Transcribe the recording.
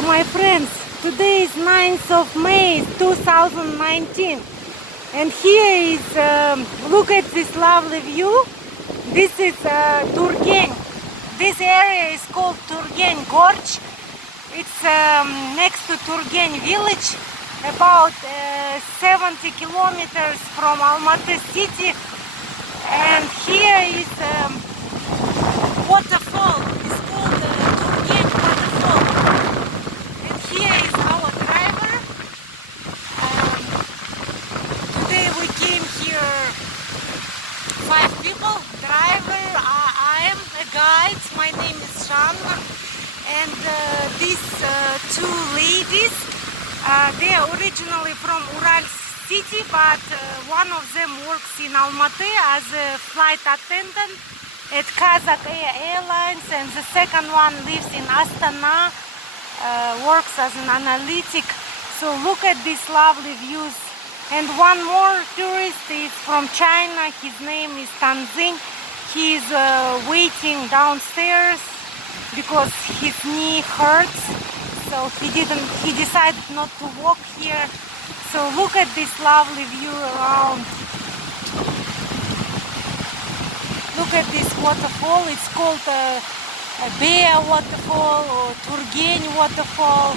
Hello my friends, today is 9th of May 2019 and here is, look at this lovely view. This is Turgeny. This area is called Turgeny Gorge. It's next to Turgeny village, about 70 kilometers from Almaty city, and here is waterfall. It's called Turgeny waterfall. And here is our driver. Today we came here 5 people. Driver, I am a guide. My name is Shanna, and these two ladies, they are originally from Ural city, but one of them works in Almaty as a flight attendant at Kazakh Airlines, and the second one lives in Astana, works as an analytic. So look at these lovely views. And one more tourist is from China. His name is Tanzing. He is waiting downstairs because his knee hurts, so he decided not to walk here. So look at this lovely view around. Look at this waterfall. It's called Beya waterfall or Turgeny waterfall.